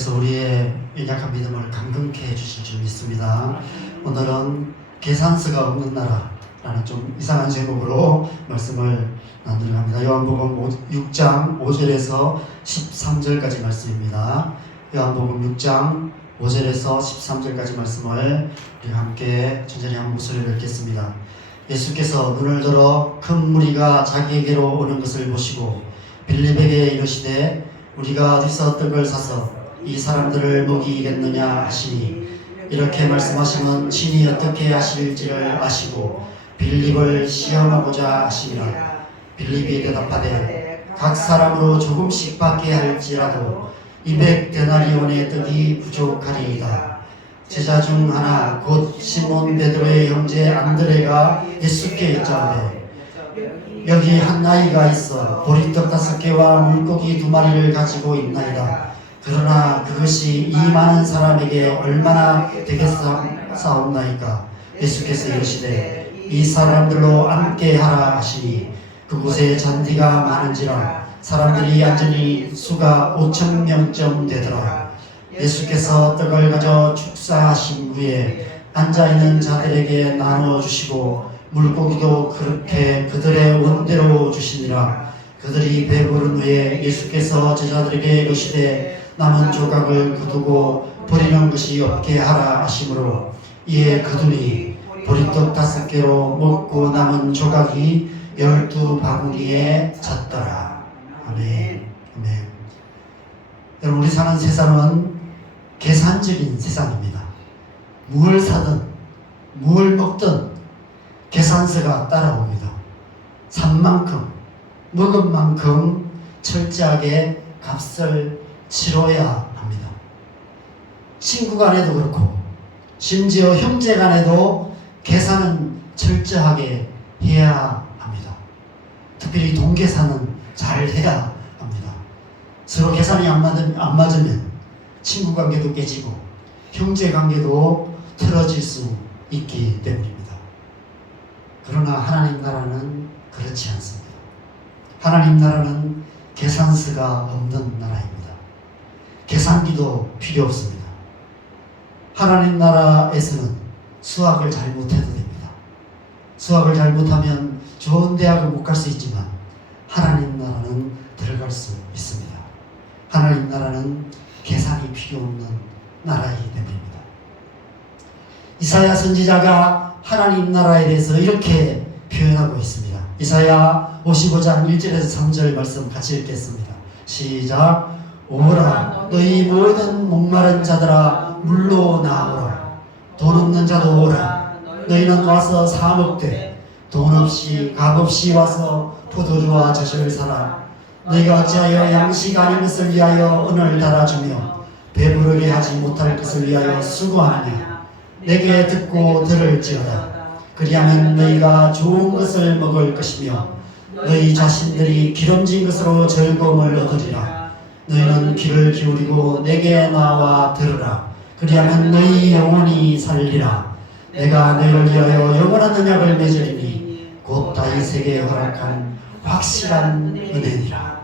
예수께서 우리의 연약한 믿음을 감동케 해주실 줄 믿습니다. 오늘은 계산서가 없는 나라라는 좀 이상한 제목으로 말씀을 나누려 합니다. 요한복음 6장 5절에서 13절까지 말씀입니다. 요한복음 6장 5절에서 13절까지 말씀을 우리 함께 천천히 한 목소리를 읽겠습니다. 예수께서 눈을 들어 큰 무리가 자기에게로 오는 것을 보시고 빌립에게 이르시되 우리가 어디서 떡을 사서 이 사람들을 먹이겠느냐 하시니, 이렇게 말씀하시면 친히 어떻게 하실지를 아시고 빌립을 시험하고자 하시니라. 빌립이 대답하되 각 사람으로 조금씩 받게 할지라도 200데나리온의 떡이 부족하리이다. 제자 중 하나 곧 시몬 베드로의 형제 안드레가 예수께 여짜오되 여기 한 아이가 있어 보리떡 5개와 물고기 2마리를 가지고 있나이다. 그러나 그것이 이 많은 사람에게 얼마나 되겠사옵나이까. 예수께서 이르시되 이 사람들로 앉게 하라 하시니, 그곳에 잔디가 많은지라 사람들이 앉으니 수가 5,000명쯤 되더라. 예수께서 떡을 가져 축사하신 후에 앉아있는 자들에게 나눠주시고 물고기도 그렇게 그들의 원대로 주시니라. 그들이 배부른 후에 예수께서 제자들에게 이르시되 남은 조각을 거두고 버리는 것이 없게 하라 하시므로, 이에 거두니 보리떡 5개로 먹고 남은 조각이 12바구니에 찼더라. 아멘. 아멘. 여러분, 우리 사는 세상은 계산적인 세상입니다. 무엇을 사든 무엇을 먹든 계산서가 따라옵니다. 산 만큼 먹은 만큼 철저하게 값을 치러야 합니다. 친구 간에도 그렇고 심지어 형제 간에도 계산은 철저하게 해야 합니다. 특별히 돈계산은 잘 해야 합니다. 서로 계산이 안 맞으면 친구 관계도 깨지고 형제 관계도 틀어질 수 있기 때문입니다. 그러나 하나님 나라는 그렇지 않습니다. 하나님 나라는 계산서가 없는 나라입니다. 계산기도 필요 없습니다. 하나님 나라에서는 수학을 잘못해도 됩니다. 수학을 잘못하면 좋은 대학을 못 갈 수 있지만 하나님 나라는 들어갈 수 있습니다. 하나님 나라는 계산이 필요 없는 나라이기 때문입니다. 이사야 선지자가 하나님 나라에 대해서 이렇게 표현하고 있습니다. 이사야 55장 1절에서 3절 말씀 같이 읽겠습니다. 시작. 오라 너희 모든 목마른 자들아 물로 나오라. 돈 없는 자도 오라. 너희는 와서 사 먹되 돈 없이 값 없이 와서 포도주와 젖을 사라. 너희가 어찌하여 양식 아닌 것을 위하여 은을 달아주며 배부르게 하지 못할 것을 위하여 수고하느냐. 내게 듣고 들을지어다. 그리하면 너희가 좋은 것을 먹을 것이며 너희 자신들이 기름진 것으로 즐거움을 얻으리라. 너희는 귀를 기울이고 내게 나와 들으라. 그리하면 너희 영혼이 살리라. 내가 너희를 위하여 영원한 언약을 맺으리니 곧 다윗에게 허락한 확실한 은혜니라.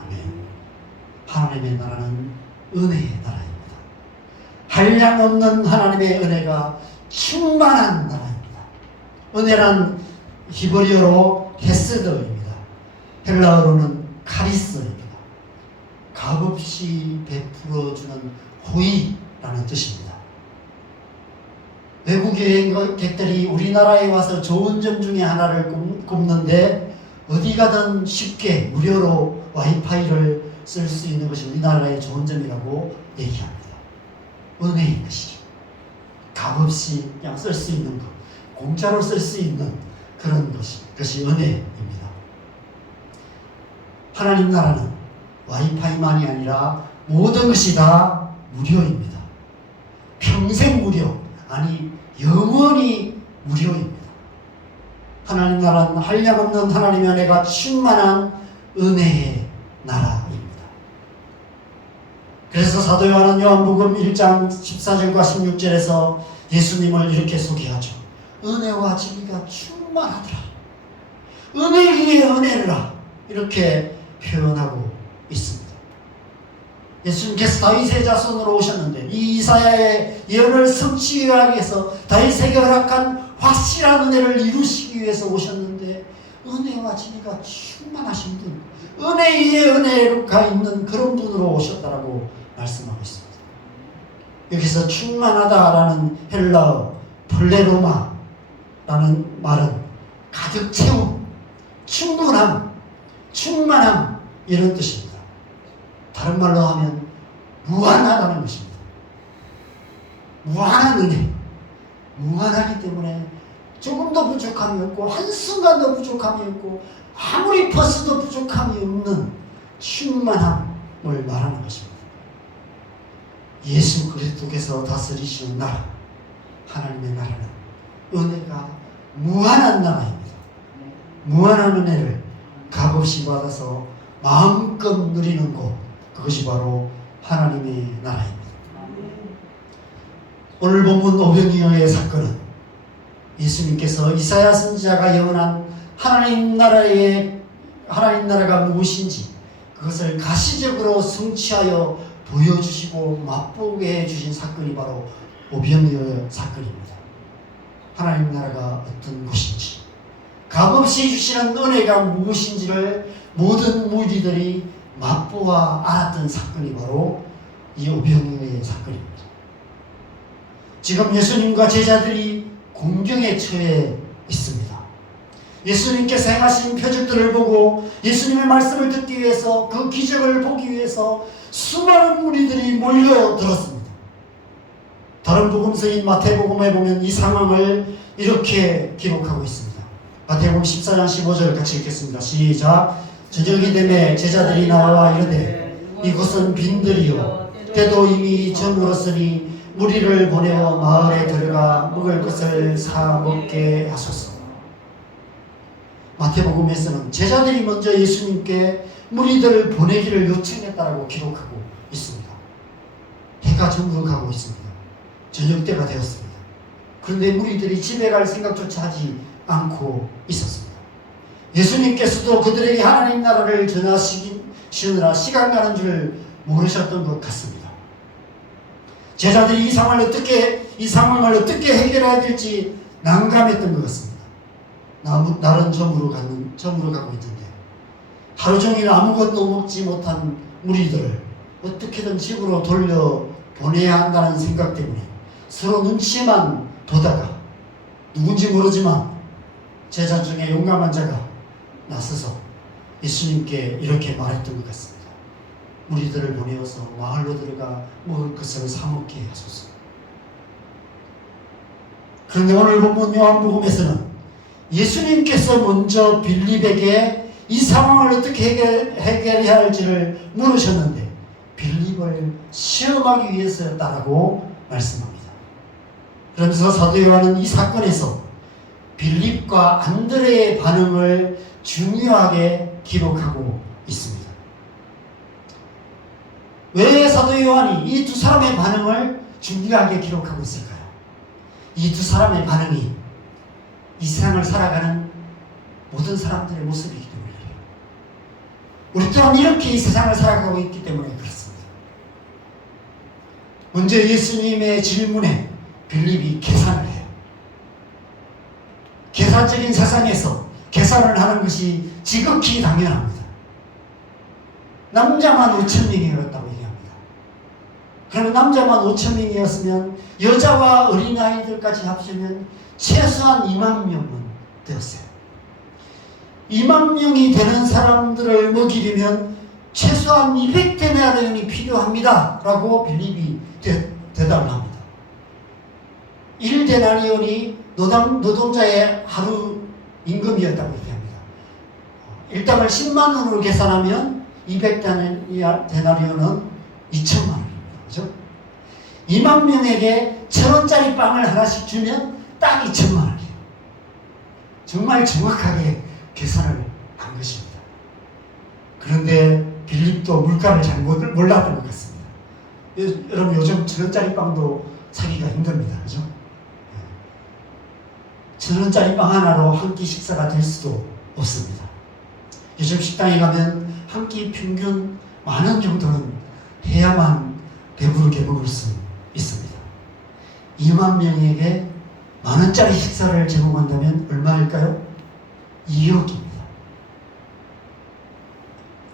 아멘. 하나님의 나라는 은혜의 나라입니다. 한량 없는 하나님의 은혜가 충만한 나라입니다. 은혜란 히브리어로 헤세드입니다. 헬라어로는 카리스입니다. 값없이 베풀어주는 호의라는 뜻입니다. 외국 여행객들이 우리나라에 와서 좋은 점 중에 하나를 꼽는데, 어디 가든 쉽게 무료로 와이파이를 쓸 수 있는 것이 우리나라의 좋은 점이라고 얘기합니다. 은혜인 것이죠. 값없이 그냥 쓸 수 있는 것, 공짜로 쓸 수 있는 그런 것이 은혜입니다. 하나님 나라는 와이파이만이 아니라 모든 것이 다 무료입니다. 평생 무료, 아니 영원히 무료입니다. 하나님 나라는 한량없는 하나님의 은혜가 충만한 은혜의 나라입니다. 그래서 사도 요한은 요한복음 1장 14절과 16절에서 예수님을 이렇게 소개하죠. 은혜와 진리가 충만하더라. 은혜 위에 은혜라. 이렇게 표현하고 있습니다. 예수님께서 다윗의 자손으로 오셨는데 이 이사야의 예언을 성취하기 위해서 다윗에게 허락한 확실한 은혜를 이루시기 위해서 오셨는데 은혜와 진리가 충만하신 분, 은혜 위에 은혜가 있는 그런 분으로 오셨다라고 말씀하고 있습니다. 여기서 충만하다라는 헬라어 플레로마라는 말은 가득 채움, 충분함, 충만함 이런 뜻입니다. 다른 말로 하면 무한하다는 것입니다. 무한한 은혜, 무한하기 때문에 조금도 부족함이 없고 한순간도 부족함이 없고 아무리 퍼스도 부족함이 없는 충만함을 말하는 것입니다. 예수 그리스도께서 다스리시는 나라, 하나님의 나라는 은혜가 무한한 나라입니다. 무한한 은혜를 값없이 받아서 마음껏 누리는 곳, 그것이 바로 하나님의 나라입니다. 오늘 본문 오병이어의 사건은 예수님께서 이사야 선지자가 예언한 하나님 나라가 무엇인지 그것을 가시적으로 성취하여 보여주시고 맛보게 해주신 사건이 바로 오병이어 사건입니다. 하나님 나라가 어떤 곳인지, 값없이 주시는 은혜가 무엇인지를 모든 무리들이 맛보아 알았던 사건이 바로 이 오병이어의 사건입니다. 지금 예수님과 제자들이 공경에 처해 있습니다. 예수님께서 행하신 표적들을 보고 예수님의 말씀을 듣기 위해서, 그 기적을 보기 위해서 수많은 무리들이 몰려들었습니다. 다른 복음서인 마태복음에 보면 이 상황을 이렇게 기록하고 있습니다. 마태복음 14장 15절 같이 읽겠습니다. 시작. 저녁이 되매 제자들이 나와 이르되 이곳은 빈들이요 때도 이미 저물었으니 무리를 보내어 마을에 들어가 먹을 것을 사 먹게 하소서. 마태복음에서는 제자들이 먼저 예수님께 무리들을 보내기를 요청했다고 기록하고 있습니다. 해가 저물어가고 있습니다. 저녁 때가 되었습니다. 그런데 무리들이 집에 갈 생각조차 하지 않고 있었습니다. 예수님께서도 그들에게 하나님 나라를 전하시느라 시간 가는 줄 모르셨던 것 같습니다. 제자들이 이 상황을 어떻게 해결해야 될지 난감했던 것 같습니다. 날은 저물어가고 있는데 하루 종일 아무것도 먹지 못한 무리들을 어떻게든 집으로 돌려 보내야 한다는 생각 때문에 서로 눈치만 보다가 누군지 모르지만 제자 중에 용감한 자가 나서서 예수님께 이렇게 말했던 것 같습니다. 무리들을 보내어서 마을로 들어가 먹을 것을 사 먹게 하소서. 그런데 오늘 본문 요한복음에서는 예수님께서 먼저 빌립에게 이 상황을 어떻게 해결해야 할지를 물으셨는데 빌립을 시험하기 위해서였다라고 말씀합니다. 그러면서 사도 요한은 이 사건에서 빌립과 안드레의 반응을 중요하게 기록하고 있습니다. 왜 사도 요한이 이 두 사람의 반응을 중요하게 기록하고 있을까요? 이 두 사람의 반응이 이 세상을 살아가는 모든 사람들의 모습이기 때문이에요. 우리 또한 이렇게 이 세상을 살아가고 있기 때문에 그렇습니다. 먼저 예수님의 질문에 빌립이 계산을 해요. 계산적인 세상에서 계산을 하는 것이 지극히 당연합니다. 남자만 5,000명이었다고 얘기합니다. 그러면 남자만 5,000명이었으면 여자와 어린아이들까지 합치면 최소한 2만 명은 되었어요. 2만 명이 되는 사람들을 먹이려면 최소한 200데나리온이 필요합니다 라고 빌립이 대답을 합니다. 1데나리온이 노동자의 하루 임금이었다고 얘기합니다. 일당을 10만 원으로 계산하면 200데나리온은 2천만 원입니다. 그죠? 2만 명에게 1,000원짜리 빵을 하나씩 주면 딱 2천만 원이에요. 정말 정확하게 계산을 한 것입니다. 그런데 빌립도 물가를 잘 몰랐던 것 같습니다. 여러분 요즘 1,000원짜리 빵도 사기가 힘듭니다. 그죠? 1,000원짜리 빵 하나로 한 끼 식사가 될 수도 없습니다. 요즘 식당에 가면 한 끼 평균 10,000원 정도는 해야만 배부르게 먹을 수 있습니다. 2만 명에게 만원짜리 식사를 제공한다면 얼마일까요? 2억입니다.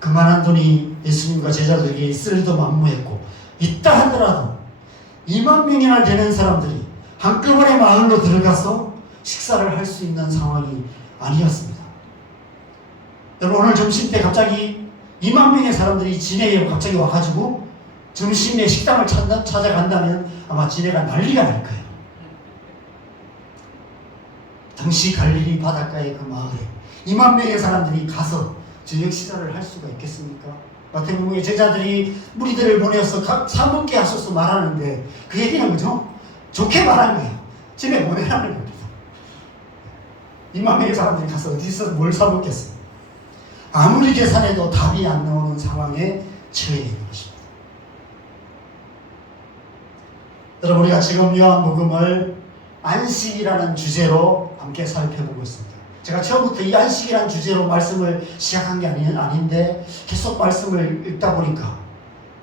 그만한 돈이 예수님과 제자들에게 있을도 만무했고, 있다 하더라도 2만 명이나 되는 사람들이 한꺼번에 마을로 들어가서 식사를 할 수 있는 상황이 아니었습니다. 여러분, 오늘 점심 때 갑자기 2만 명의 사람들이 진해에 갑자기 와가지고 점심에 식당을 찾아간다면 아마 진해가 난리가 날 거예요. 당시 갈릴리 바닷가의 그 마을에 2만 명의 사람들이 가서 저녁 식사를 할 수가 있겠습니까? 마태복음의 제자들이 무리들을 보내서 사먹게 하소서 말하는데 그 얘기는 뭐죠? 좋게 말한 거예요. 집에 보내라는 겁니다. 2만 명의 사람들이 가서 어디서 뭘 사먹겠어요? 아무리 계산해도 답이 안 나오는 상황에 처해 있는 것입니다. 여러분, 우리가 지금 요한복음을 안식이라는 주제로 함께 살펴보고 있습니다. 제가 처음부터 이 안식이라는 주제로 말씀을 시작한 게 아닌데 계속 말씀을 읽다 보니까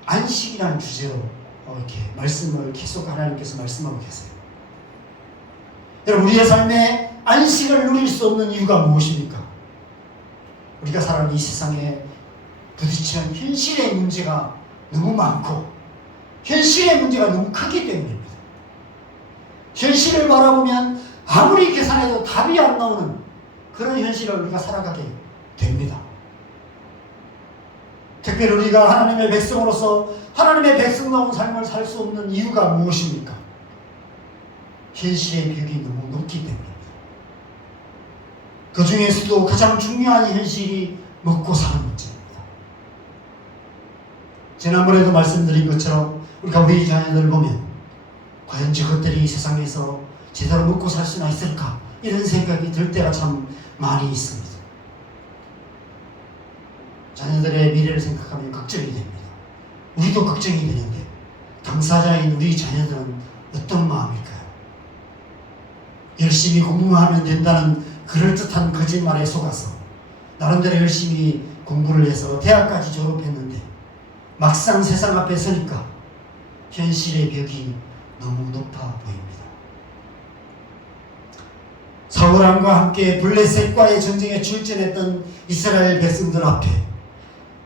안식이라는 주제로 이렇게 말씀을 계속 하나님께서 말씀하고 계세요. 여러분, 우리의 삶에 안식을 누릴 수 없는 이유가 무엇입니까? 우리가 살아가는 이 세상에 부딪히는 현실의 문제가 너무 많고 현실의 문제가 너무 크기 때문입니다. 현실을 바라보면 아무리 계산해도 답이 안 나오는 그런 현실을 우리가 살아가게 됩니다. 특별히 우리가 하나님의 백성으로서 하나님의 백성다운 삶을 살 수 없는 이유가 무엇입니까? 현실의 벽이 너무 높기 때문입니다. 그 중에서도 가장 중요한 현실이 먹고 사는 문제입니다. 지난번에도 말씀드린 것처럼 우리가 우리 자녀들을 보면 과연 저것들이 세상에서 제대로 먹고 살 수나 있을까? 이런 생각이 들 때가 참 많이 있습니다. 자녀들의 미래를 생각하면 걱정이 됩니다. 우리도 걱정이 되는데 당사자인 우리 자녀들은 어떤 마음일까요? 열심히 공부하면 된다는 그럴듯한 거짓말에 속아서 나름대로 열심히 공부를 해서 대학까지 졸업했는데 막상 세상 앞에 서니까 현실의 벽이 너무 높아 보입니다. 사울왕과 함께 블레셋과의 전쟁에 출전했던 이스라엘 백성들 앞에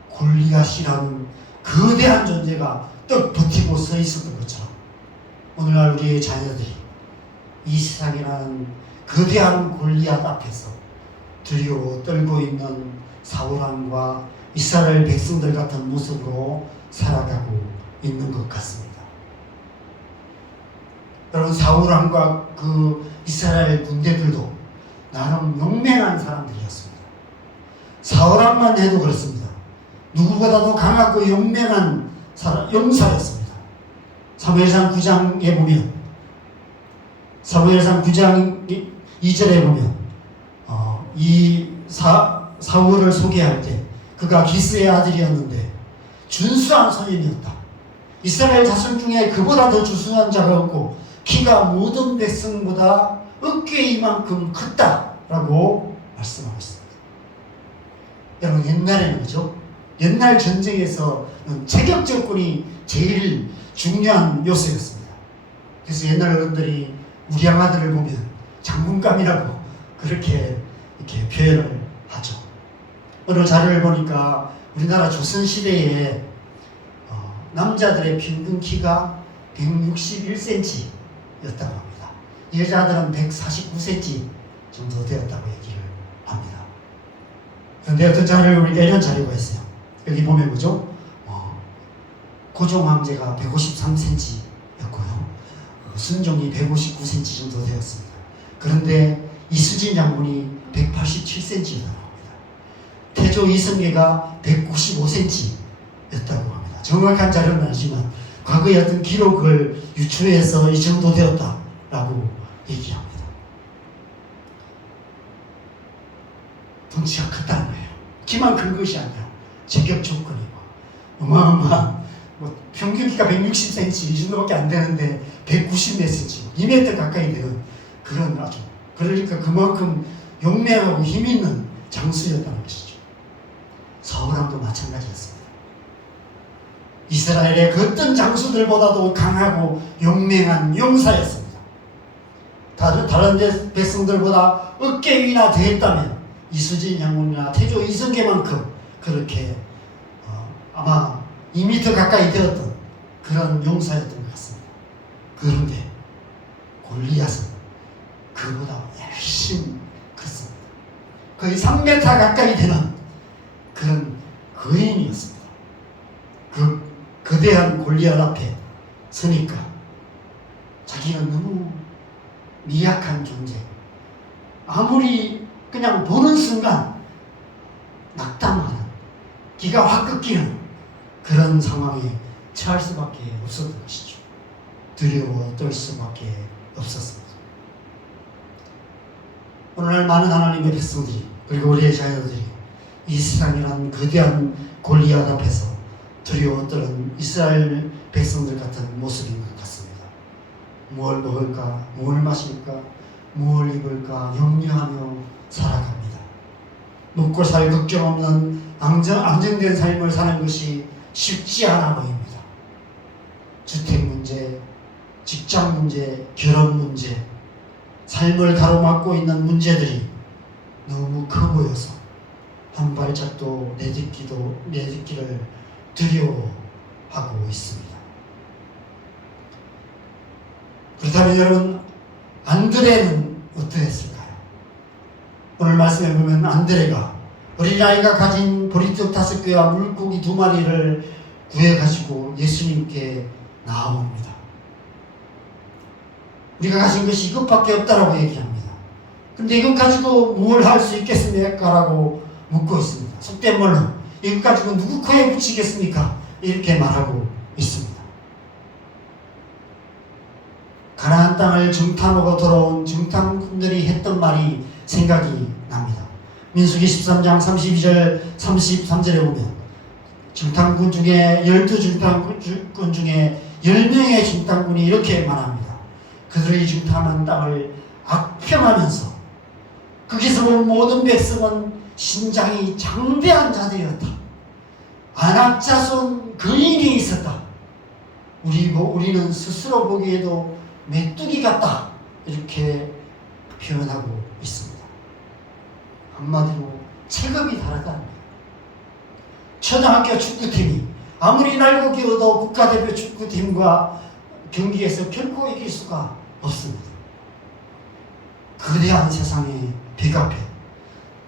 골리앗이라는 거대한 존재가 떡 버티고 서 있었던 것처럼 오늘날 우리의 자녀들이 이 세상이라는 거대한 골리앗 앞에서 두려워 떨고 있는 사울왕과 이스라엘 백성들 같은 모습으로 살아가고 있는 것 같습니다. 여러분, 사울왕과 그 이스라엘 군대들도 나름 용맹한 사람들이었습니다. 사울왕만 해도 그렇습니다. 누구보다도 강하고 용맹한 용사였습니다. 사무엘상 9장에 보면 사무엘상 9장 2절에 보면 이 사울을 소개할 때 그가 기스의 아들이었는데 준수한 소년이었다. 이스라엘 자손 중에 그보다 더 준수한 자가 없고 키가 모든 백성보다 어깨 이만큼 컸다라고 말씀하고 있습니다. 여러분, 옛날에는 그죠? 옛날 전쟁에서는 체격 접근이 제일 중요한 요소였습니다. 그래서 옛날 어른들이 우리 양아들을 보면 장군감이라고 그렇게 이렇게 표현을 하죠. 어느 자료를 보니까 우리나라 조선시대에 남자들의 평균 키가 161cm 였다고 합니다. 여자들은 149cm 정도 되었다고 얘기를 합니다. 그런데 어떤 자료를 우리가 이런 자료가 있어요. 여기 보면 뭐죠? 고종 황제가 153cm였고요. 순종이 159cm 정도 되었습니다. 그런데 이수진 장군이 187cm였다고 합니다. 태조 이성계가 195cm였다고 합니다. 정확한 자료는 아니지만 과거의 어떤 기록을 유추해서 이 정도 되었다라고 얘기합니다. 덩치가 컸다는 거예요. 키만 큰 것이 아니라 체격 조건이 어마어마한 평균 키가 160cm 이 정도밖에 안 되는데 190몇 cm, 2m 가까이 되는 그런 아주 그러니까 그만큼 용맹하고 힘 있는 장수였다는 것이죠. 사울왕도 마찬가지였습니다. 이스라엘의 그 어떤 장수들보다도 강하고 용맹한 용사였습니다. 다른 백성들보다 어깨 위나 되었다면 이수진 장군이나 태조 이성계만큼 그렇게 아마 2m 가까이 되었던 그런 용사였던 것 같습니다. 그런데 골리앗은 그보다 훨씬 컸습니다. 거의 3m 가까이 되는 그런 거인이었습니다. 그 거대한 골리앗 앞에 서니까 자기는 너무 미약한 존재, 아무리 그냥 보는 순간 낙담하는, 기가 확 꺾이는 그런 상황에 처할 수밖에 없었던 것이죠. 두려워 떨 수밖에 없었습니다. 오늘날 많은 하나님의 백성들이, 그리고 우리의 자녀들이 이 세상이란 거대한 골리앗 앞에서 두려워 떠는 이스라엘 백성들 같은 모습인 것 같습니다. 무엇을 먹을까, 무엇을 마실까, 무엇을 입을까 염려하며 살아갑니다. 먹고 살 걱정 없는 안정된 삶을 사는 것이 쉽지 않아 보입니다. 주택 문제, 직장 문제, 결혼 문제, 삶을 가로막고 있는 문제들이 너무 커 보여서 한 발짝도 내딛기를 두려워하고 있습니다. 그렇다면 여러분, 안드레는 어떠했을까요? 오늘 말씀해 보면 안드레가 어린아이가 가진 보리떡 5개와 물고기 2마리를 구해가지고 예수님께 나옵니다. 우리가 가진 것이 이것밖에 없다라고 얘기합니다. 근데 이것 가지고 뭘 할 수 있겠습니까? 라고 묻고 있습니다. 속된 말로 이것 가지고 누구 코에 붙이겠습니까? 이렇게 말하고 있습니다. 가나안 땅을 정탐하고 돌아온 정탐꾼들이 했던 말이 생각이 납니다. 민수기 13장 32절 33절에 보면 정탐꾼 중에 12정탐꾼 중에 10명의 정탐꾼이 이렇게 말합니다. 그들이 정탐한 땅을 악평하면서 거기서 본 모든 백성은 신장이 장대한 자들이었다. 안악자손 거인이 있었다. 우리는 스스로 보기에도 메뚜기 같다. 이렇게 표현하고 있습니다. 한마디로 체급이 다르다는 거예요. 초등학교 축구팀이 아무리 날고 기어도 국가대표 축구팀과 경기에서 결코 이길 수가 없습니다. 거대한 세상의 벽 앞에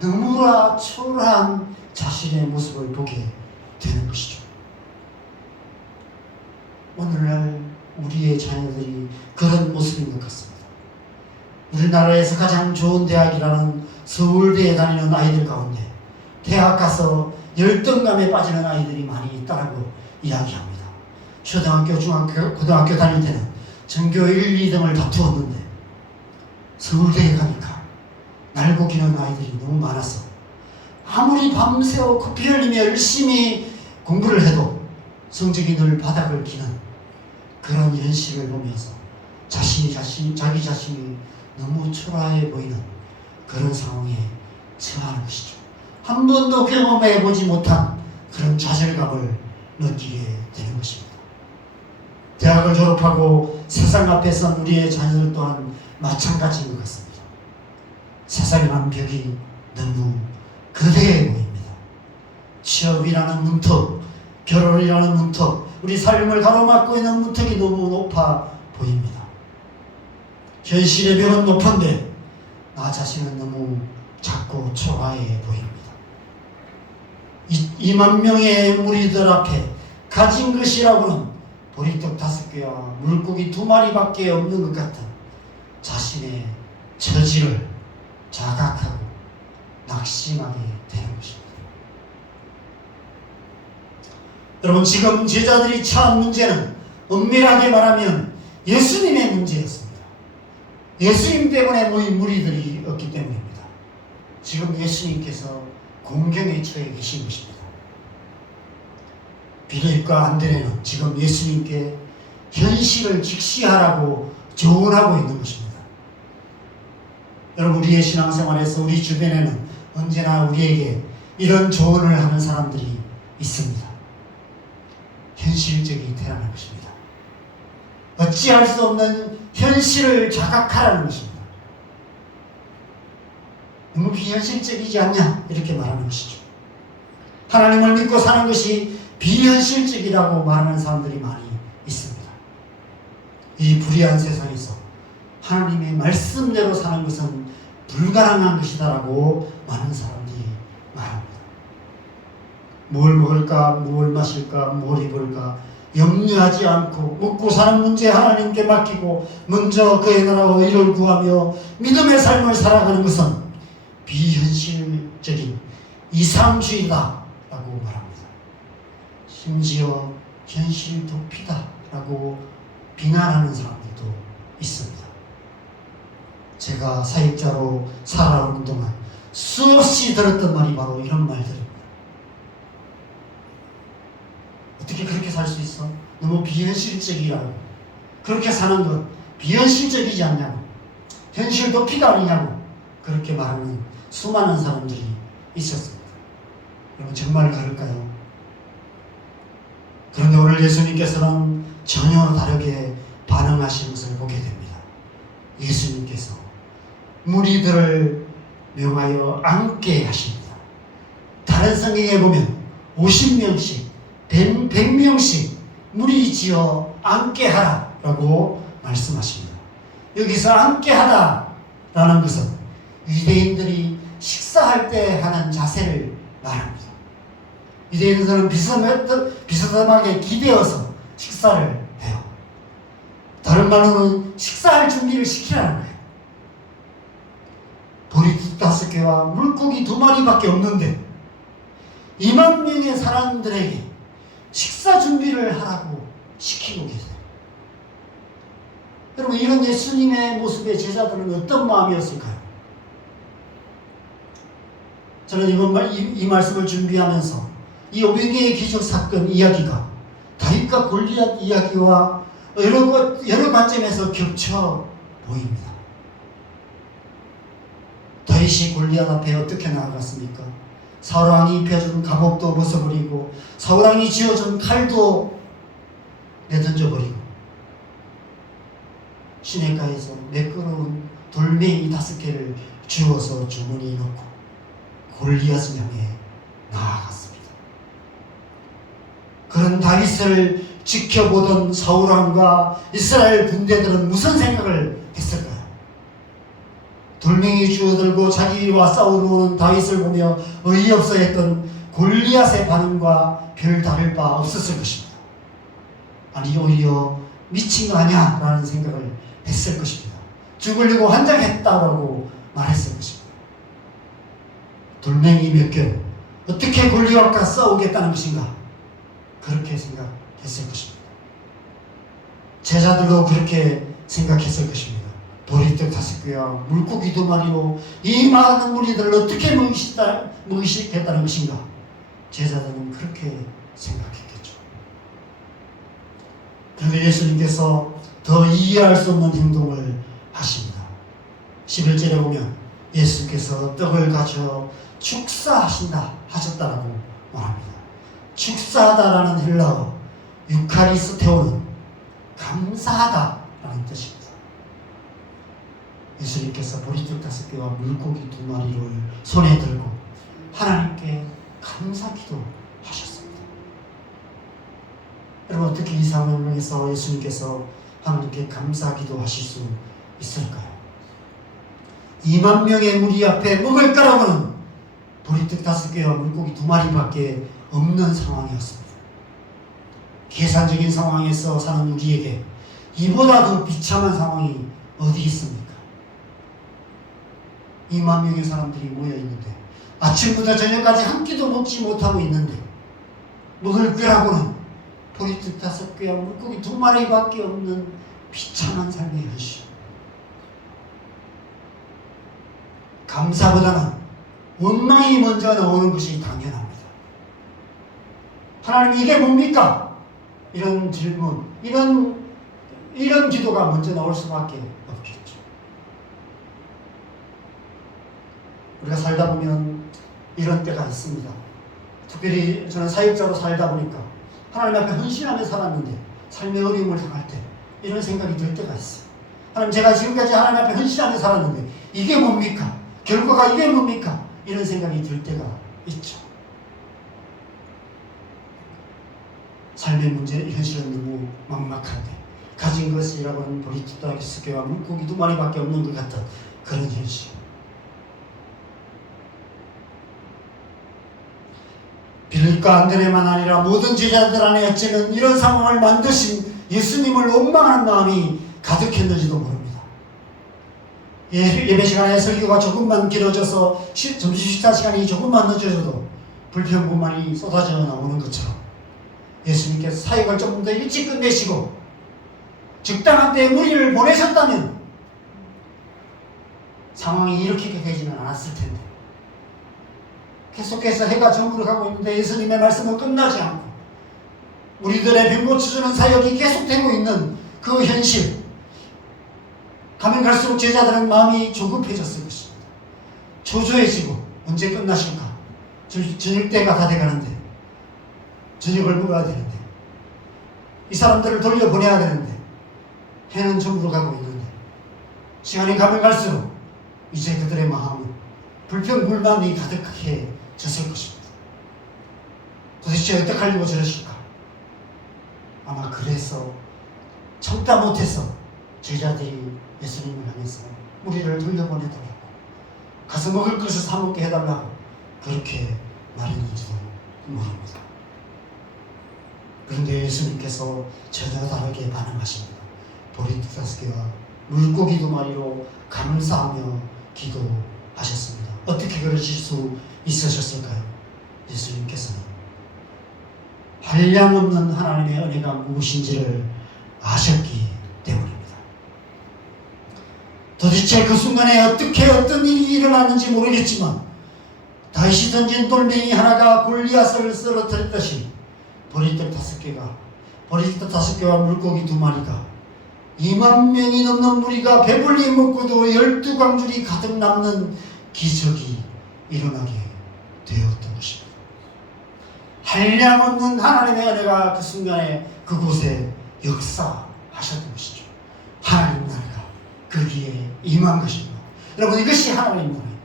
너무나 초라한 자신의 모습을 보게 되는 것이죠. 오늘날 우리의 자녀들이 그런 모습인 것 같습니다. 우리나라에서 가장 좋은 대학이라는 서울대에 다니는 아이들 가운데 대학 가서 열등감에 빠지는 아이들이 많이 있다고 이야기합니다. 초등학교, 중학교, 고등학교 다닐 때는 전교 1, 2등을 다투었는데 서울대에 가니까 날고 기는 아이들이 너무 많아서 아무리 밤새워 코피 흘리며 열심히 공부를 해도 성적이 늘 바닥을 기는 그런 현실을 보면서 자기 자신이 너무 초라해 보이는 그런 상황에 처하는 것이죠. 한 번도 경험해 보지 못한 그런 좌절감을 느끼게 되는 것입니다. 대학을 졸업하고 세상 앞에 선 우리의 자녀들 또한 마찬가지인 것 같습니다. 세상이라는 벽이 너무 거대해 보입니다. 취업이라는 문턱, 결혼이라는 문턱, 우리 삶을 가로막고 있는 문턱이 너무 높아 보입니다. 현실의 벽은 높은데 나 자신은 너무 작고 초라해 보입니다. 2만 명의 무리들 앞에 가진 것이라고는 보리떡 5개와 물고기 2마리밖에 없는 것 같은 자신의 처지를 자각하고 낙심하게 되는 것입니다. 여러분, 지금 제자들이 처한 문제는 엄밀하게 말하면 예수님의 문제였습니다. 예수님 때문에 모인 무리들이었기 때문입니다. 지금 예수님께서 공경에 처해 계신 것입니다. 빌립과 안드레는 지금 예수님께 현실을 직시하라고 조언하고 있는 것입니다. 여러분, 우리의 신앙생활에서 우리 주변에는 언제나 우리에게 이런 조언을 하는 사람들이 있습니다. 현실적이 되라는 것입니다. 어찌할 수 없는 현실을 자각하라는 것입니다. 너무 비현실적이지 않냐? 이렇게 말하는 것이죠. 하나님을 믿고 사는 것이 비현실적이라고 말하는 사람들이 많이 있습니다. 이 불의한 세상에서 하나님의 말씀대로 사는 것은 불가능한 것이다라고 많은 사람들이 말합니다. 뭘 먹을까, 뭘 마실까, 뭘 입을까 염려하지 않고 먹고 사는 문제 하나님께 맡기고 먼저 그의 나라와 의를 구하며 믿음의 삶을 살아가는 것은 비현실적인 이상주의다 라고 말합니다. 심지어 현실 도피다 라고 비난하는 사람들도 있습니다. 제가 사역자로 살아오는 동안 수없이 들었던 말이 바로 이런 말들입니다. 어떻게 그렇게 살 수 있어? 너무 비현실적이라고. 그렇게 사는 것 비현실적이지 않냐고. 현실 도피가 아니냐고. 그렇게 말하는 수많은 사람들이 있었습니다. 여러분 정말 그럴까요? 그런데 오늘 예수님께서는 전혀 다르게 반응하신 것을 보게 됩니다. 예수님께서 무리들을 명하여 앉게 하십니다. 다른 성경에 보면 50명씩 100명씩 무리 지어 앉게 하라라고 말씀하십니다. 여기서 앉게 하다라는 것은 유대인들이 식사할 때 하는 자세를 말합니다. 유대인들은 비스듬하게 기대어서 식사를 해요. 다른 말로는 식사할 준비를 시키라는 거예요. 보리 5개와 물고기 2마리밖에 없는데 2만 명의 사람들에게 식사 준비를 하라고 시키고 계세요. 여러분 이런 예수님의 모습의 제자들은 어떤 마음이었을까요? 저는 이 말씀을 준비하면서 이 500개의 기적 사건 이야기가 다윗과 골리앗 이야기와 여러 관점에서 겹쳐 보입니다. 다윗이 골리앗 앞에 어떻게 나아갔습니까? 사울왕이 입혀준 갑옷도 벗어버리고 사울왕이 쥐어준 칼도 내던져버리고 시냇가에서 매끄러운 돌멩이 5개를 주워서 주머니에 넣고 골리앗을 향해 나아갔습니다. 그런 다윗을 지켜보던 사울왕과 이스라엘 군대들은 무슨 생각을 했을까요? 돌멩이 주워들고 자기와 싸우러 오는 다윗을 보며 어이없어 했던 골리앗의 반응과 별 다를 바 없었을 것입니다. 아니 오히려 미친 거 아니야 라는 생각을 했을 것입니다. 죽으려고 환장했다라고 말했을 것입니다. 돌멩이 몇 개 어떻게 골리앗과 싸우겠다는 것인가 그렇게 생각했을 것입니다. 제자들도 그렇게 생각했을 것입니다. 보리떡 5개와 물고기 2마리로 이 많은 무리들을 어떻게 먹이시겠다는 것인가 제자들은 그렇게 생각했겠죠. 그런데 예수님께서 더 이해할 수 없는 행동을 하십니다. 11절에 보면 예수께서 떡을 가져 축사하신다 하셨다라고 말합니다. 축사하다라는 헬라어 유카리스테오는 감사하다라는 뜻입니다. 예수님께서 보리떡 5개와 물고기 2마리를 손에 들고 하나님께 감사 기도하셨습니다. 여러분 어떻게 이 상황에서 예수님께서 하나님께 감사 기도하실 수 있을까요? 2만 명의 무리 앞에 먹을 거라고는 보리떡 5개와 물고기 2마리밖에 없는 상황이었습니다. 계산적인 상황에서 사는 우리에게 이보다 더 비참한 상황이 어디 있습니까? 2만 명의 사람들이 모여있는데 아침부터 저녁까지 한 끼도 먹지 못하고 있는데 먹을 거라고는 보리떡 5개와 물고기 2마리밖에 없는 비참한 삶의 현실. 감사보다는 원망이 먼저 나오는 것이 당연합니다. 하나님 이게 뭡니까? 이런 질문, 이런 기도가 먼저 나올 수밖에 없겠죠. 우리가 살다 보면 이런 때가 있습니다. 특별히 저는 사역자로 살다 보니까 하나님 앞에 헌신하며 살았는데 삶의 어려움을 당할 때 이런 생각이 들 때가 있어요. 하나님, 제가 지금까지 하나님 앞에 헌신하며 살았는데 이게 뭡니까? 결과가 이게 뭡니까? 이런 생각이 들 때가 있죠. 삶의 문제, 현실은 너무 막막한데 가진 것이라고 하는 보리토다스교와 물고기 2마리밖에 없는 것 같은 그런 현실. 빌립과 안드레만 아니라 모든 제자들 안에 어쩌면 이런 상황을 만드신 예수님을 원망하는 마음이 가득했는지도 모릅니다. 예배 시간에 설교가 조금만 길어져서 점심 식사 시간이 조금만 늦어져도 불평불만이 쏟아져 나오는 것처럼 예수님께서 사역을 좀 더 일찍 끝내시고 적당한 때에 무리를 보내셨다면 상황이 이렇게 되지는 않았을 텐데 계속해서 해가 저물어 가고 있는데 예수님의 말씀은 끝나지 않고 우리들의 병 고쳐주는 사역이 계속되고 있는 그 현실, 가면 갈수록 제자들은 마음이 조급해졌을 것입니다. 초조해지고 언제 끝나실까? 저녁 때가 다 돼가는데 저녁을 먹어야 되는데 이 사람들을 돌려보내야 되는데 해는 저물어 가고 있는데 시간이 가면 갈수록 이제 그들의 마음은 불평불만이 가득해졌을 것입니다. 도대체 어떡하려고 저러실까? 아마 그래서 참다 못해서 제자들이 예수님을 향해서 우리를 돌려보내더라고, 가서 먹을 것을 사 먹게 해달라고 그렇게 말했는지도 모릅니다. 그런데 예수님께서 전혀 다르게 반응하십니다. 보리토다스교와 물고기 2마리로 감사하며 기도하셨습니다. 어떻게 그러실 수 있으셨을까요? 예수님께서는 한량없는 하나님의 은혜가 무엇인지를 아셨기 때문입니다. 도대체 그 순간에 어떻게 어떤 일이 일어났는지 모르겠지만 다윗이 던진 돌멩이 하나가 골리앗을 쓰러뜨렸듯이 보리토다스교와 물고기 2마리가 2만 명이 넘는 무리가 배불리 먹고도 12광줄이 가득 남는 기적이 일어나게 되었던 것입니다. 한량없는 하나님의 은혜가 그 순간에 그곳에 역사하셨던 것이죠. 하나님 나라가 거기에 임한 것입니다. 여러분, 이것이 하나님 나라입니다.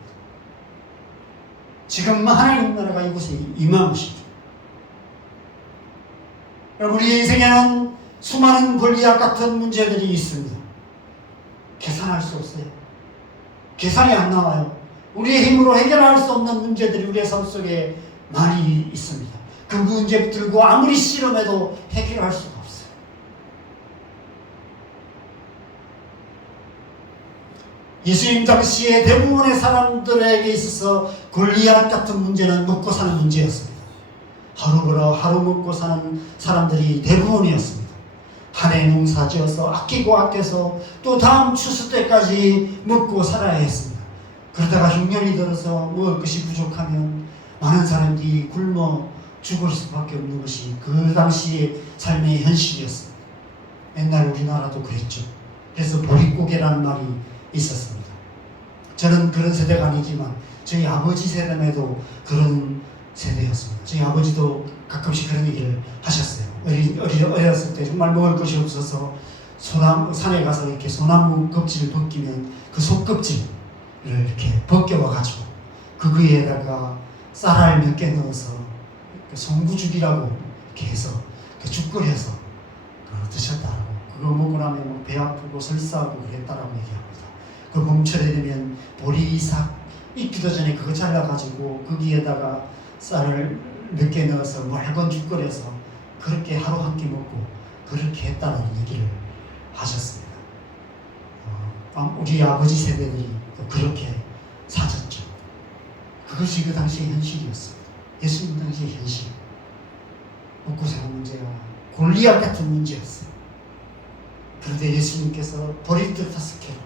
지금 하나님 나라가 이곳에 임한 것입니다. 여러분, 우리 인생에는 수많은 권리학 같은 문제들이 있습니다. 계산할 수 없어요. 계산이 안 나와요. 우리의 힘으로 해결할 수 없는 문제들이 우리의 삶 속에 많이 있습니다. 그 문제 들고 아무리 실험해도 해결할 수가 없어요. 예수님 당시에 대부분의 사람들에게 있어서 골리앗 같은 문제는 먹고 사는 문제였습니다. 하루 벌어 하루 먹고 사는 사람들이 대부분이었습니다. 한 해 농사 지어서 아껴서 또 다음 추수 때까지 먹고 살아야 했습니다. 그러다가 흉년이 들어서 먹을 것이 부족하면 많은 사람들이 굶어 죽을 수밖에 없는 것이 그 당시의 삶의 현실이었습니다. 옛날 우리나라도 그랬죠. 그래서 보릿고개라는 말이 있었습니다. 저는 그런 세대가 아니지만 저희 아버지 세대에도 그런 세대였습니다. 저희 아버지도 가끔씩 그런 얘기를 하셨어요. 어렸을 때 정말 먹을 것이 없어서 산에 가서 이렇게 소나무 껍질을 벗기면 그 속껍질을 이렇게 벗겨와가지고 그 위에다가 쌀알 몇 개 넣어서 송구죽이라고 이렇게 해서 죽 끓여서 드셨다고, 그거 먹고 나면 배 아프고 설사하고 그랬다라고 얘기합니다. 그 봄철에 되면 보리 싹 익기도 전에 그거 잘라가지고 거기에다가 쌀을 몇 개 넣어서 맑은 죽 끓여서 그렇게 하루 한 끼 먹고 그렇게 했다는 얘기를 하셨습니다. 우리 아버지 세대들이 그렇게 사셨죠. 그것이 그 당시의 현실이었습니다. 예수님 당시의 현실. 먹고 사는 문제가 골리앗 같은 문제였어요. 그런데 예수님께서 보리토다스교로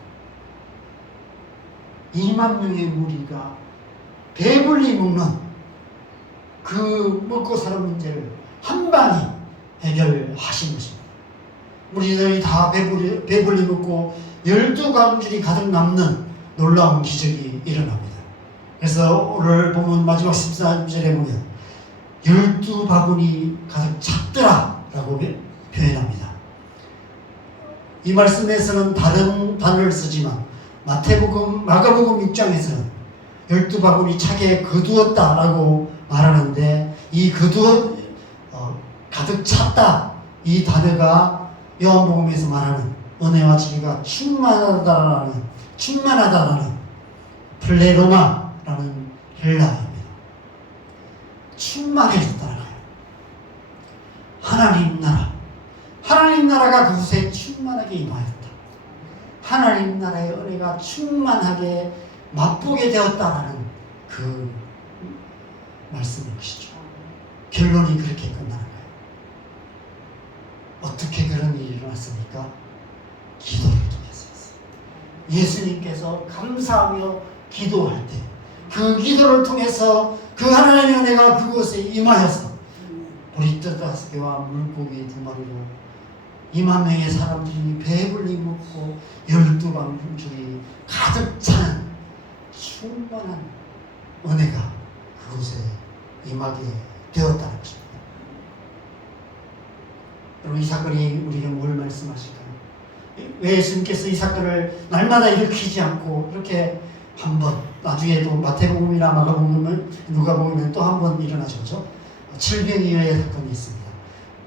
2만 명의 무리가 배불리 먹는 그 먹고 사는 문제를 한 방에 해결하신 것입니다. 우리들이 다 배불리 먹고 12광줄이 가득 남는 놀라운 기적이 일어납니다. 그래서 오늘 보면 마지막 13절에 보면 12바구니 가득 찼더라라고 표현합니다. 이 말씀에서는 다른 단어를 쓰지만 마가복음 6장에서는 12바구니 차게 거두었다라고 말하는데, 이 가득 찼다, 이 단어가 요한복음에서 말하는 은혜와 진리가 충만하다라는 플레로마라는 헬라어입니다. 충만해졌다는 거예요. 하나님 나라가 그곳에 충만하게 임하였다. 하나님 나라의 은혜가 충만하게 맛보게 되었다라는 그 말씀인 것이죠. 결론이 그렇게 끝나는 거예요. 어떻게 그런 일이 일어났습니까? 기도를 통해서였어요. 예수님께서 감사하며 기도할 때, 그 기도를 통해서 그 하나님의 은혜가 그곳에 임하여서 우리 뜰 5개와 물고기 2마리로 2만 명의 사람들이 배불리 먹고 12방울이 가득 차는 충만한 은혜가 그곳에 임하게 되었다는 것입니다. 여러분, 이 사건이 우리에게 뭘 말씀하실까요? 왜 예수님께서 이 사건을 날마다 일으키지 않고 이렇게 한번, 나중에도 마태복음이나 마가복음을 누가복음은 또 한 번 일어나죠. 그렇죠? 칠병이의 사건이 있습니다.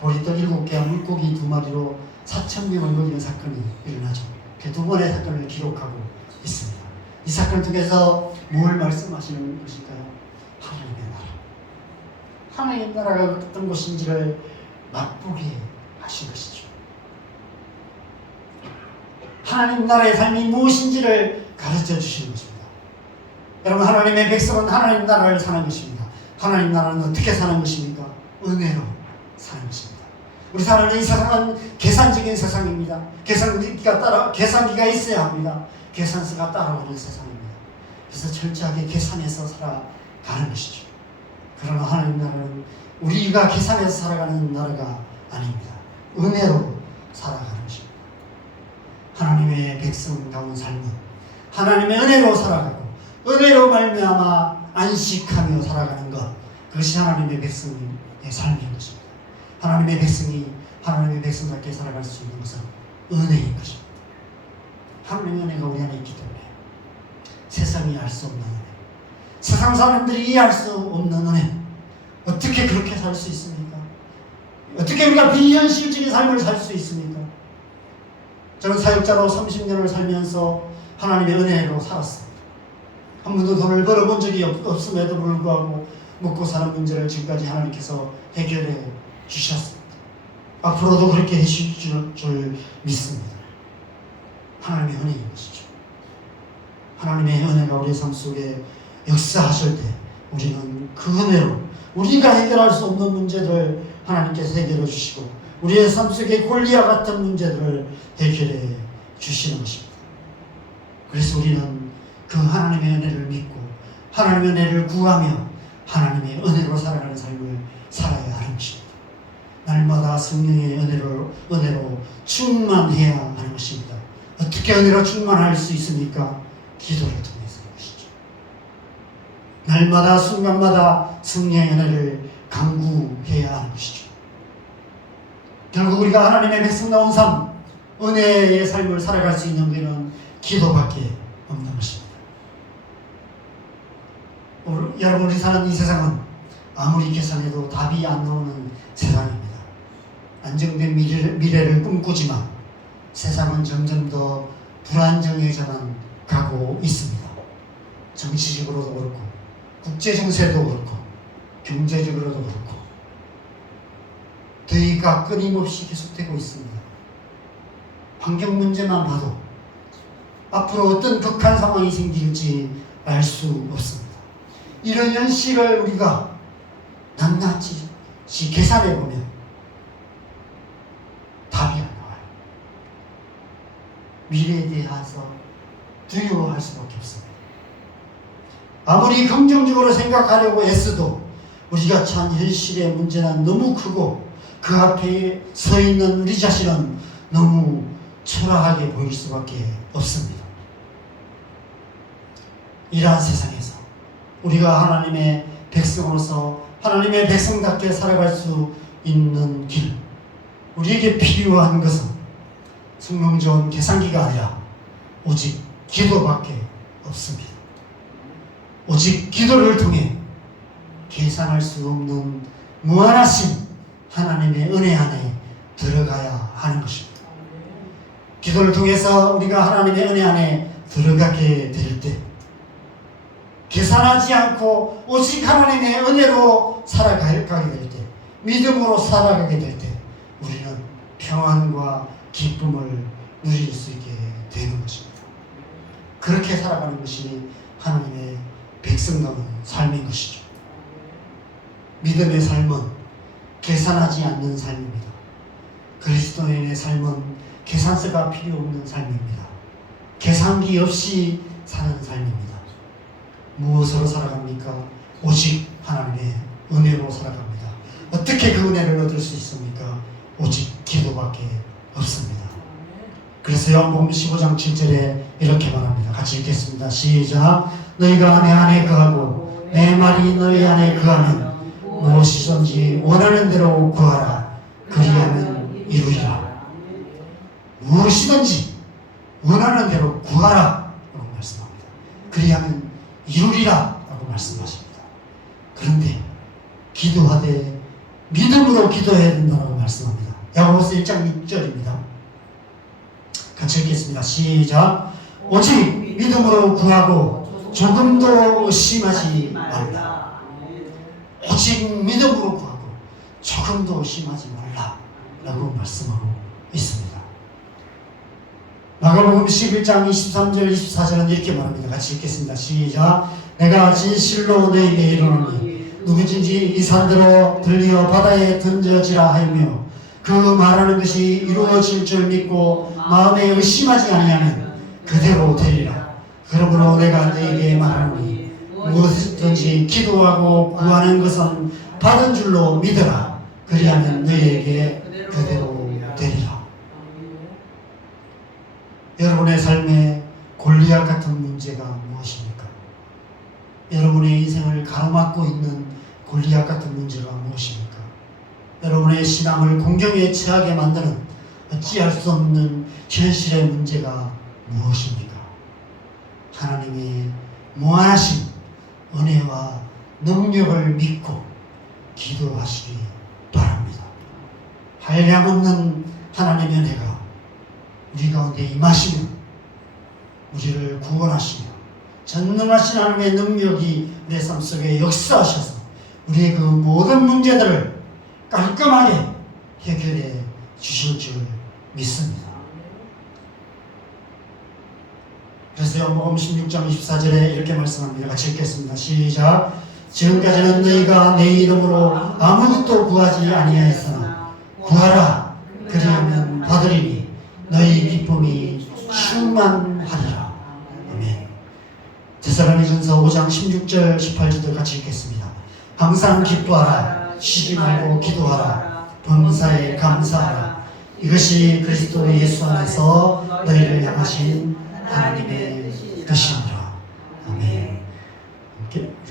보리떡 7개와 물고기 2마리로 4,000명을 먹이는 사건이 일어나죠. 그 2번의 사건을 기록하고 있습니다. 이 사건 중에서 뭘 말씀하시는 것일까요? 하나님의 나라. 하나님의 나라가 어떤 것인지를 맛보게 하신 것이죠. 하나님 나라의 삶이 무엇인지를 가르쳐 주시는 것입니다. 여러분, 하나님의 백성은 하나님 나라를 사는 것입니다. 하나님 나라는 어떻게 사는 것입니까? 은혜로 사는 것입니다. 우리 사는 이 세상은 계산적인 세상입니다. 계산기가 있어야 합니다. 계산서가 따라오는 세상입니다. 그래서 철저하게 계산해서 살아가는 것이죠. 그러나 하나님 나라는 우리가 계산해서 살아가는 나라가 아닙니다. 은혜로 살아가는 것입니다. 하나님의 백성다운 삶은 하나님의 은혜로 살아가고 은혜로 말미암아 안식하며 살아가는 것, 그것이 하나님의 백성의 삶인 것입니다. 하나님의 백성이 하나님의 백성답게 살아갈 수 있는 것은 은혜인 것입니다. 하나님의 은혜가 우리 안에 있기 때문에 세상이 알 수 없는 은혜, 세상 사람들이 이해할 수 없는 은혜, 어떻게 그렇게 살 수 있습니까? 어떻게 우리가 비현실적인 삶을 살 수 있습니까? 저는 사역자로 30년을 살면서 하나님의 은혜로 살았습니다. 한 번도 돈을 벌어본 적이 없음에도 불구하고 먹고 사는 문제를 지금까지 하나님께서 해결해 주셨습니다. 앞으로도 그렇게 해주실 줄 믿습니다. 하나님의 은혜인 것이죠. 하나님의 은혜가 우리의 삶 속에 역사하실 때 우리는 그 은혜로 우리가 해결할 수 없는 문제들 하나님께서 해결해 주시고 우리의 삶 속에 골리앗 같은 문제들을 해결해 주시는 것입니다. 그래서 우리는 그 하나님의 은혜를 믿고 하나님의 은혜를 구하며 하나님의 은혜로 살아가는 삶을 살아야 하는 것입니다. 날마다 성령의 은혜로 충만해야 하는 것입니다. 어떻게 은혜로 충만할 수 있습니까? 기도를 통해서인 것이죠. 날마다 순간마다 성령의 은혜를 간구해야 하는 것이죠. 결국 우리가 하나님의 백성다운 삶, 은혜의 삶을 살아갈 수 있는 것은 기도밖에 없는 것입니다. 여러분, 우리 사는 이 세상은 아무리 계산해도 답이 안 나오는 세상입니다. 안정된 미래를 꿈꾸지만 세상은 점점 더 불안정해져만 가고 있습니다. 정치적으로도 그렇고 국제정세도 그렇고 경제적으로도 그렇고 대의가 끊임없이 계속되고 있습니다. 환경 문제만 봐도 앞으로 어떤 극한 상황이 생길지 알 수 없습니다. 이런 현실을 우리가 낱낱이 계산해보면 답이 안 나와요. 미래에 대해서 두려워할 수밖에 없습니다. 아무리 긍정적으로 생각하려고 애써도 우리가 처한 현실의 문제는 너무 크고 그 앞에 서 있는 우리 자신은 너무 초라하게 보일 수밖에 없습니다. 이러한 세상에서 우리가 하나님의 백성으로서 하나님의 백성답게 살아갈 수 있는 길, 우리에게 필요한 것은 성능 좋은 계산기가 아니라 오직 기도밖에 없습니다. 오직 기도를 통해 계산할 수 없는 무한하신 하나님의 은혜 안에 들어가야 하는 것입니다. 기도를 통해서 우리가 하나님의 은혜 안에 들어가게 될 때, 계산하지 않고 오직 하나님의 은혜로 살아가게 될 때, 믿음으로 살아가게 될 때, 우리는 평안과 기쁨을 누릴 수 있게 되는 것입니다. 그렇게 살아가는 것이 하나님의 백성다운 삶인 것이죠. 믿음의 삶은 계산하지 않는 삶입니다. 그리스도인의 삶은 계산서가 필요 없는 삶입니다. 계산기 없이 사는 삶입니다. 무엇으로 살아갑니까? 오직 하나님의 은혜로 살아갑니다. 어떻게 그 은혜를 얻을 수 있습니까? 오직 기도밖에 없습니다. 그래서 요한복음 15장 7절에 이렇게 말합니다. 같이 읽겠습니다. 시작. 너희가 내 안에 거하고 내 말이 너희 안에 거하면 무엇이든지 원하는 대로 구하라. 그리하면 이루리라. 무엇이든지 원하는 대로 구하라 라고 말씀합니다. 그리하면 이루리라 라고 말씀하십니다. 그런데 기도하되 믿음으로 기도해야 된다고 말씀합니다. 야고보서 1장 6절입니다. 같이 읽겠습니다. 시작. 오직 믿음으로 구하고 조금도 의심하지 말라. 오직 믿음으로 구하고 조금도 의심하지 말라 라고 말씀하고 있습니다. 마가복음 11장 23절 24절은 이렇게 말합니다. 같이 읽겠습니다. 시작. 내가 진실로 너희에게 이르노니 누구든지 이 산대로 들리어 바다에 던져지라 하며 그 말하는 것이 이루어질 줄 믿고 마음에 의심하지 아니하면 그대로 되리라. 그러므로 내가 너희에게 말하노니 무엇든지 기도하고 구하는 것은 받은 줄로 믿어라. 그리하면 너희에게 그대로 되리라. 여러분의 삶에 골리앗 같은 문제가 무엇입니까? 여러분의 인생을 가로막고 있는 골리앗 같은 문제가 무엇입니까? 여러분의 신앙을 공경에 처하게 만드는 어찌할 수 없는 현실의 문제가 무엇입니까? 하나님의 무한하신 은혜와 능력을 믿고 기도하시기 바랍니다. 한량없는 하나님의 은혜가 우리 가운데 임하시며 우리를 구원하시며 전능하신 하나님의 능력이 내 삶 속에 역사하셔서 우리의 그 모든 문제들을 깔끔하게 해결해 주실 줄 믿습니다. 그래서 요한복음 16장 24절에 이렇게 말씀합니다. 같이 읽겠습니다. 시작. 지금까지는 너희가 내 이름으로 아무것도 구하지 아니하였으나 구하라. 그리하면 받으리니 너희 기쁨이 충만하리라. 아멘. 데살로니가전서 5장 16절 18절도 같이 읽겠습니다. 항상 기뻐하라. 쉬지 말고 기도하라. 범사에 감사하라. 이것이 그리스도 예수 안에서 너희를 향하신 하나님의 뜻이니라. 아멘.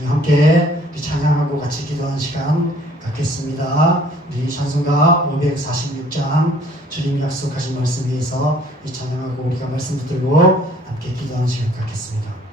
함께 찬양하고 같이 기도하는 시간 갖겠습니다. 우리 찬송가 546장 주님이 약속하신 말씀 위에서 이 찬양하고 우리가 말씀 붙들고 함께 기도하는 시간 갖겠습니다.